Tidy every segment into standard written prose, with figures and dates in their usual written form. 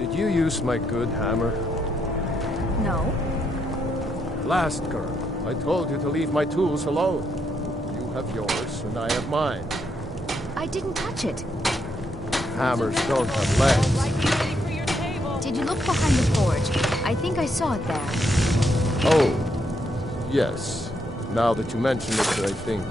Did you use my good hammer? No. Last girl, I told you to leave my tools alone. You have yours, and I have mine. I didn't touch it. Hammers don't have legs. Did you look behind the forge? I think I saw it there. Oh, yes. Now that you mention it, I think.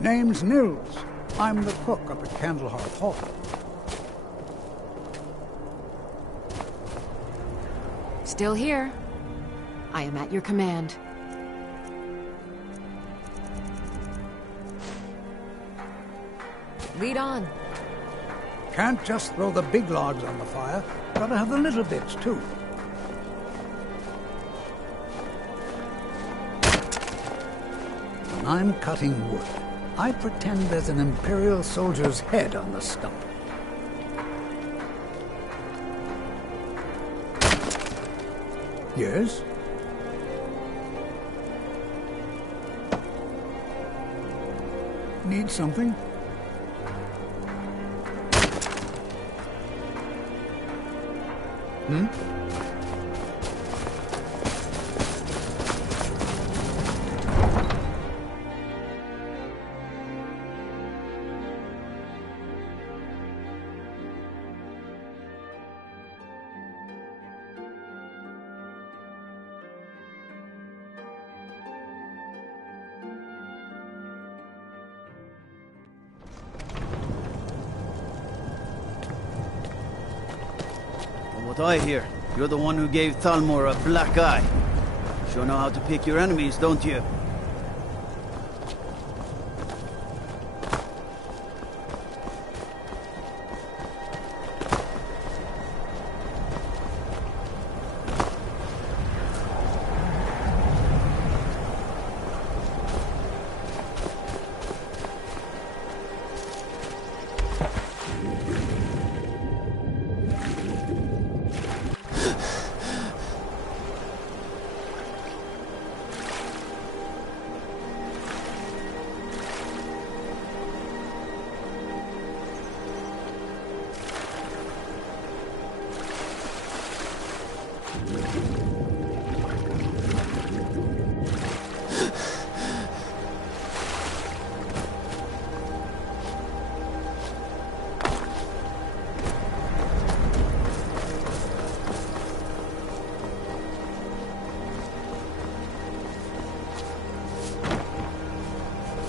Name's Nils. I'm the cook up at Candlehearth Hall. Still here. I am at your command. Lead on. Can't just throw the big logs on the fire. Gotta have the little bits, too. When I'm cutting wood, I pretend there's an Imperial soldier's head on the stump. Yes? Need something? Hmm? What I hear, you're the one who gave Thalmor a black eye. Sure know how to pick your enemies, don't you?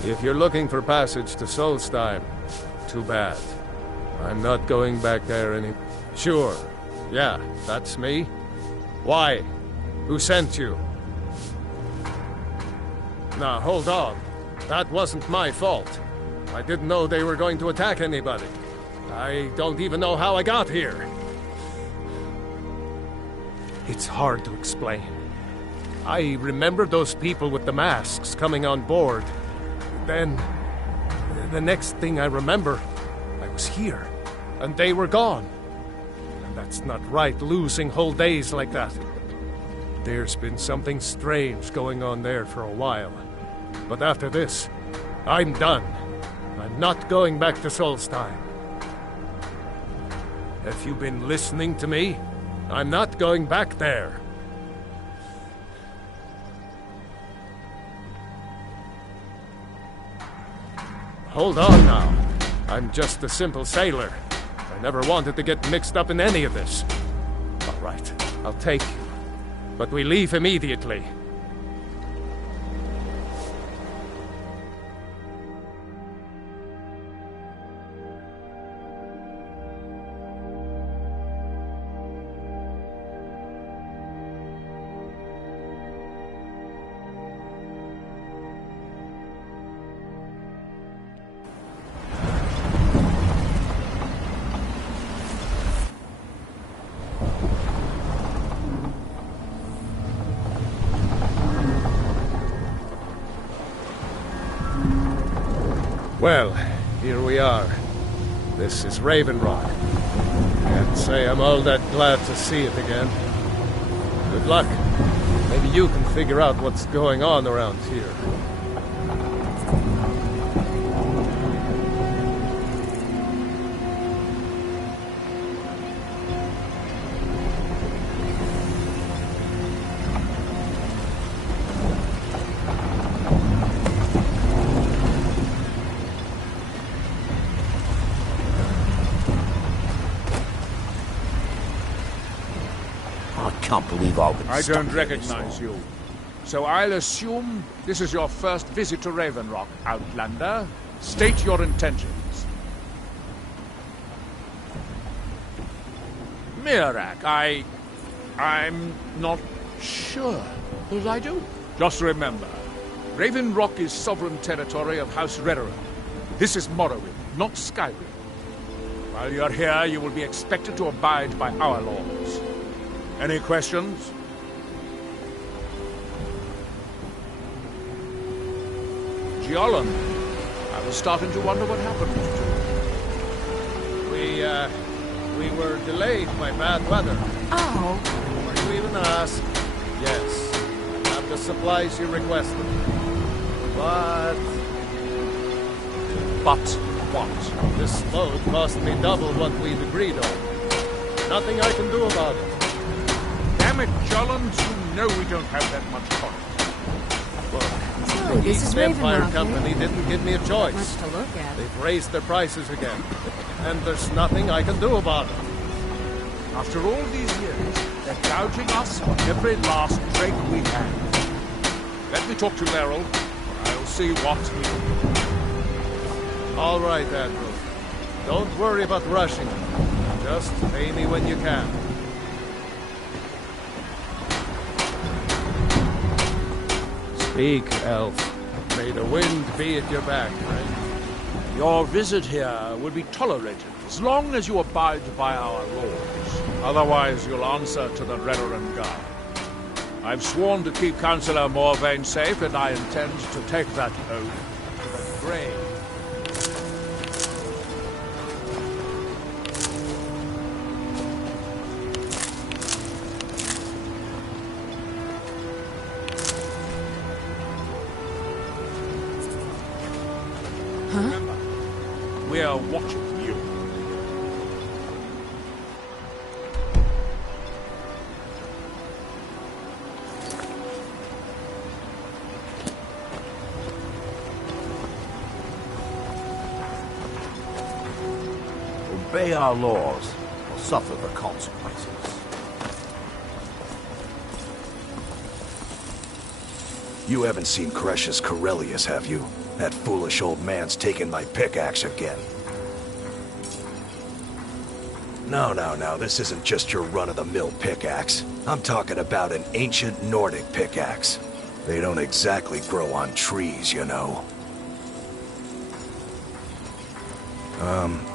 If you're looking for passage to Solstheim, too bad. I'm not going back there any... Sure. Yeah, that's me. Why? Who sent you? Now, hold on. That wasn't my fault. I didn't know they were going to attack anybody. I don't even know how I got here. It's hard to explain. I remember those people with the masks coming on board. Then, the next thing I remember, I was here, and they were gone. And that's not right, losing whole days like that. There's been something strange going on there for a while. But after this, I'm done. I'm not going back to Solstheim. Have you been listening to me? I'm not going back there. hold on now. I'm just a simple sailor. I never wanted to get mixed up in any of this. All right, I'll take you. But we leave immediately. Well, here we are. This is Raven Rock. Can't say I'm all that glad to see it again. Good luck. Maybe you can figure out what's going on around here. I can't believe I've been I stuck don't here recognize this you. So I'll assume this is your first visit to Raven Rock, Outlander. State your intentions. Mirak, I'm not sure that I do. Just remember, Raven Rock is sovereign territory of House Redoran. This is Morrowind, not Skyrim. While you're here, you will be expected to abide by our laws. Any questions? Giolan, I was starting to wonder what happened to you. We were delayed by bad weather. Oh, Before you even ask, yes, I have the supplies you requested. But what? this load cost me double what we'd agreed on. Nothing I can do about it. Damn it, Jolland, you know we don't have that much time. so The this is East Raven Empire Rock, Company eh? didn't give me a Much choice. to look at. They've raised their prices again. And there's nothing I can do about it. After all these years, they're gouging us on every last drake we have. Let me talk to Laryl, or I'll see what he'll do. All right, Admiral. Don't worry about rushing. Just pay me when you can. Speak, Elf. May the wind be at your back, friend. Your visit here will be tolerated as long as you abide by our laws. Otherwise, you'll answer to the Redoran Guard. I've sworn to keep Councillor Morvain safe, and I intend to take that oath to the grave. Remember, we're watching you. Obey our laws, or suffer the consequences. You haven't seen Cretius Corellius, have you? That foolish old man's taken my pickaxe again. No, this isn't just your run-of-the-mill pickaxe. I'm talking about an ancient Nordic pickaxe. They don't exactly grow on trees, you know.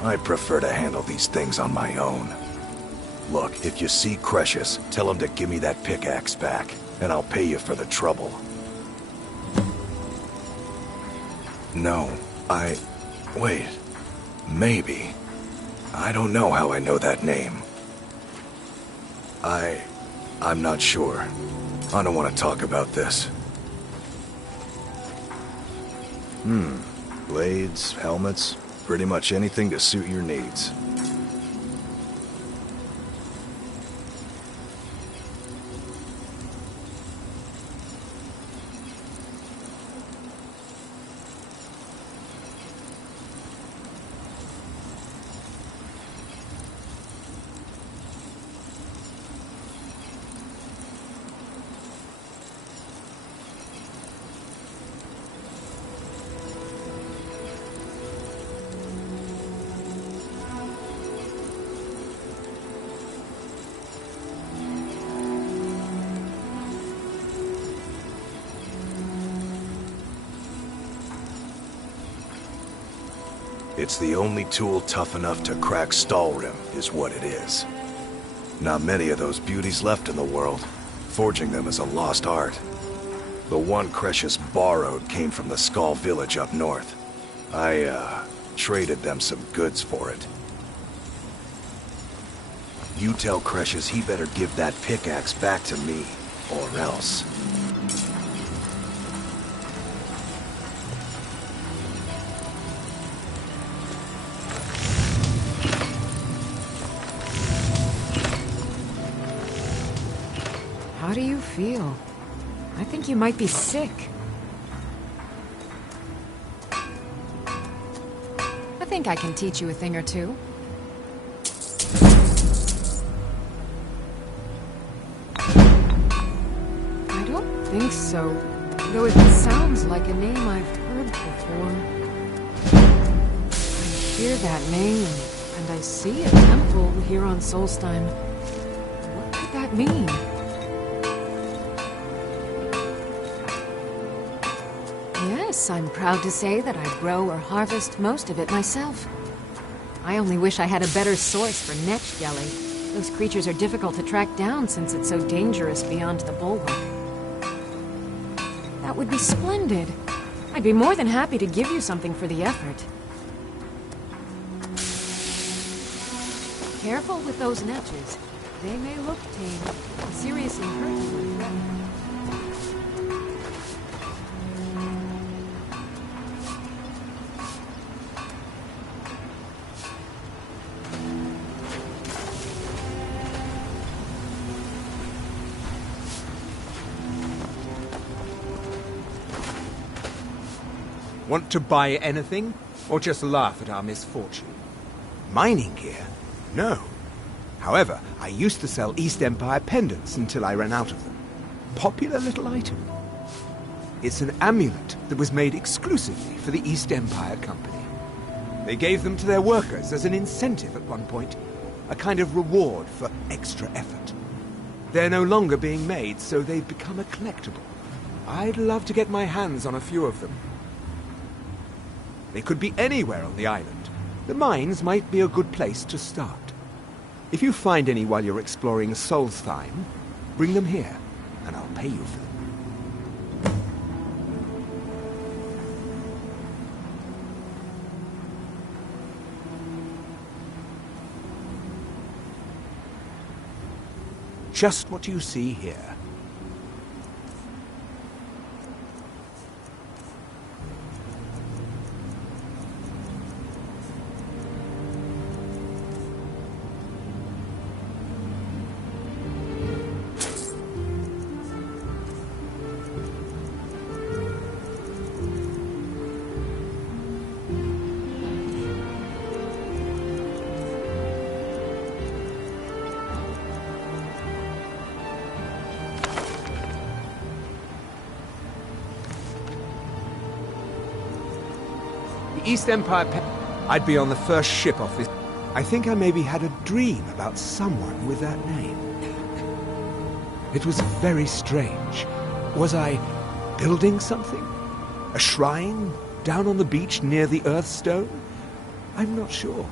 I prefer to handle these things on my own. Look, if you see Cretius, tell him to give me that pickaxe back, and I'll pay you for the trouble. No, wait. Maybe. I don't know how I know that name. I'm not sure. I don't want to talk about this. Blades, helmets, pretty much anything to suit your needs. It's the only tool tough enough to crack Stalrim, is what it is. Not many of those beauties left in the world. Forging them is a lost art. The one Crescius borrowed came from the Skull village up north. I, traded them some goods for it. You tell Crescius he better give that pickaxe back to me, or else. How do you feel? I think you might be sick. I think I can teach you a thing or two. I don't think so, though it sounds like a name I've heard before. I hear that name, and I see a temple here on Solstheim. What could that mean? Yes, I'm proud to say that I grow or harvest most of it myself. I only wish I had a better source for netch jelly. Those creatures are difficult to track down since it's so dangerous beyond the bulwark. That would be splendid. I'd be more than happy to give you something for the effort. Careful with those netches. They may look tame and seriously hurt you when threatened. Want to buy anything, or just laugh at our misfortune? Mining gear? No. However, I used to sell East Empire pendants until I ran out of them. Popular little item. It's an amulet that was made exclusively for the East Empire Company. They gave them to their workers as an incentive at one point, a kind of reward for extra effort. They're no longer being made, so they've become a collectible. I'd love to get my hands on a few of them. They could be anywhere on the island. The mines might be a good place to start. If you find any while you're exploring Solstheim, bring them here, and I'll pay you for them. Just what you see here. East Empire I'd be on the first ship off this. I think I maybe had a dream about someone with that name. It was very strange. Was I building something? A shrine down on the beach near the Earthstone? I'm not sure.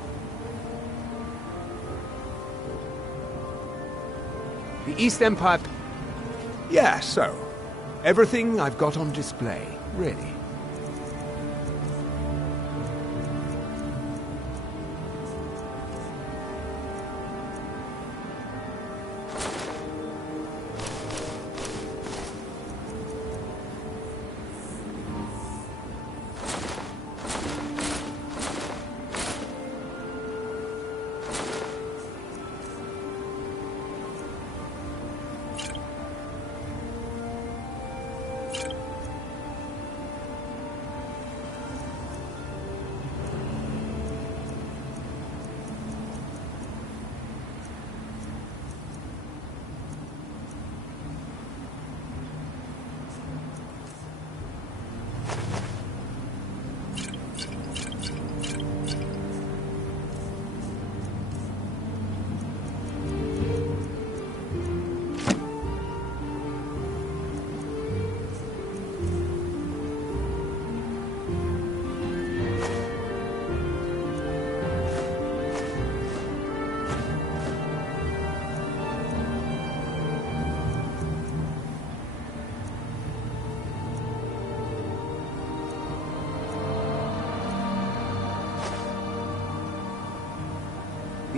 The East Empire... Yeah, so. Everything I've got on display, really.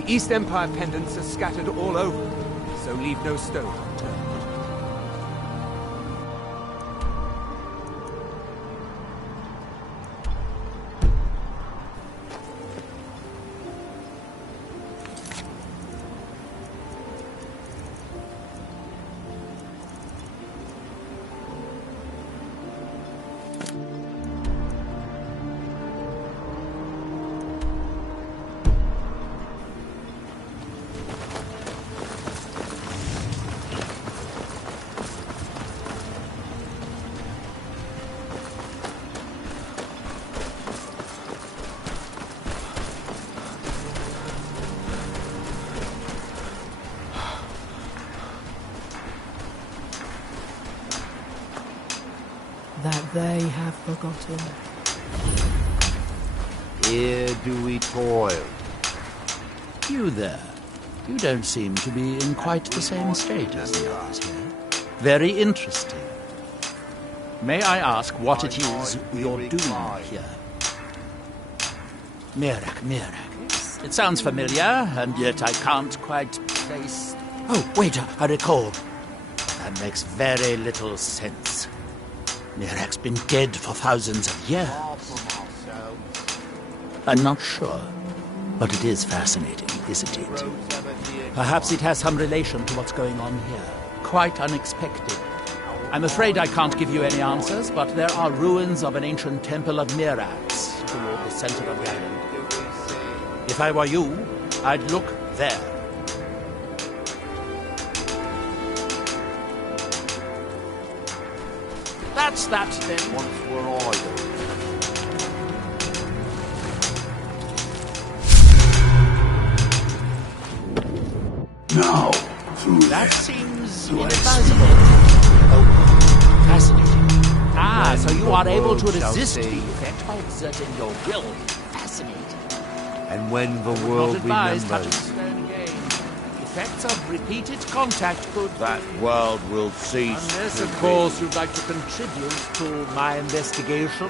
The East Empire pendants are scattered all over, so leave no stone unturned. That they have forgotten. Here do we toil. You there. You don't seem to be in quite the same state as the others here. Very interesting. May I ask what it is you're doing here? Mirak. It sounds familiar, and yet I can't quite place... Oh, wait, I recall. That makes very little sense. Mirak's been dead for thousands of years. I'm not sure, but it is fascinating, isn't it? Perhaps it has some relation to what's going on here. Quite unexpected. I'm afraid I can't give you any answers, but there are ruins of an ancient temple of Mirax toward the center of the island. If I were you, I'd look there. That's that, then. Once were idle. Now, through That seems inadvisable. Oh, fascinating. So you are able to resist the effect by exerting your will. Fascinating. And when the Not world advised touching remembers, stone again. Effects of repeated contact could... that world will cease. Unless, to of be. course, you'd like to contribute to my investigation,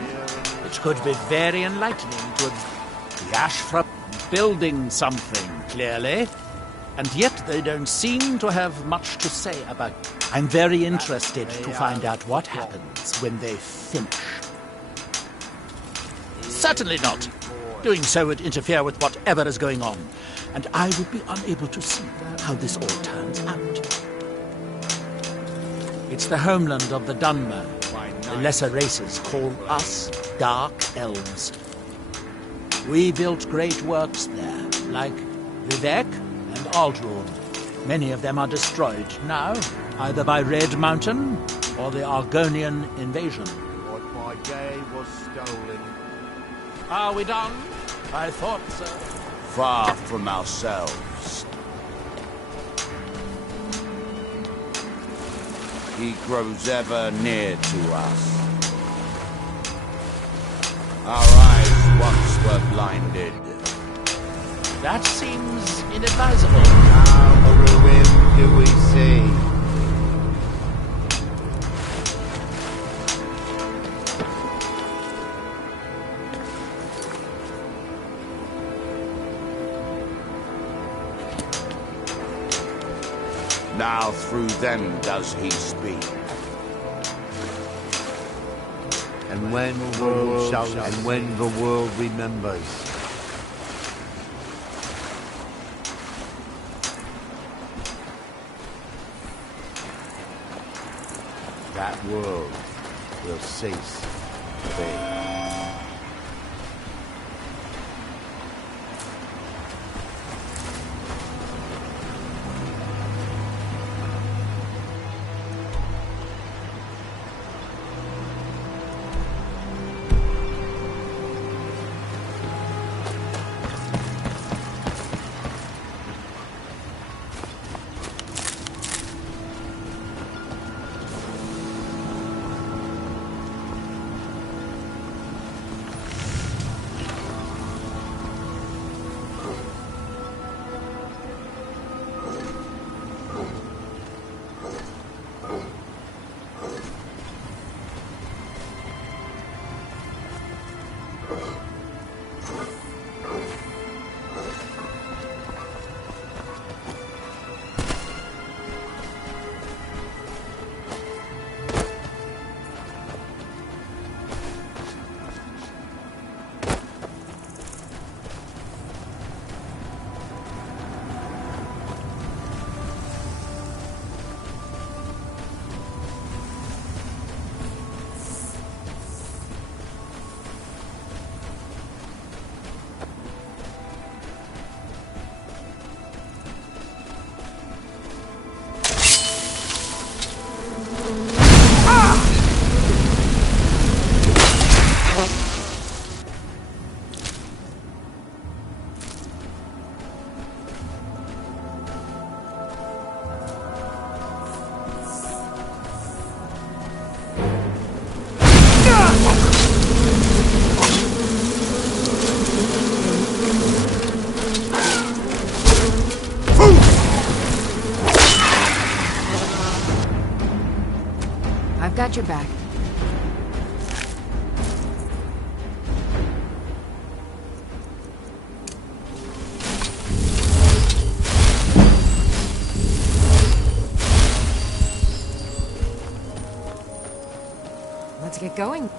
which could be very enlightening to the Ashram building something, clearly. And yet they don't seem to have much to say about it. I'm very interested to find out what happens when they finish. Certainly not. Doing so would interfere with whatever is going on, and I would be unable to see how this all turns out. It's the homeland of the Dunmer. The lesser races call us Dark Elves. We built great works there, like Vivek and Aldrun. Many of them are destroyed now, either by Red Mountain or the Argonian invasion. What my day was stolen. Are we done? I thought so. Far from ourselves. He grows ever near to us. Our eyes once were blinded. That seems inadvisable. Now ruin do we see. Now through them does he speak. And when the world remembers. That world will cease to be. got your back. Let's get going.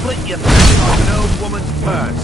Split your face like an old woman's purse.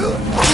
Ugh!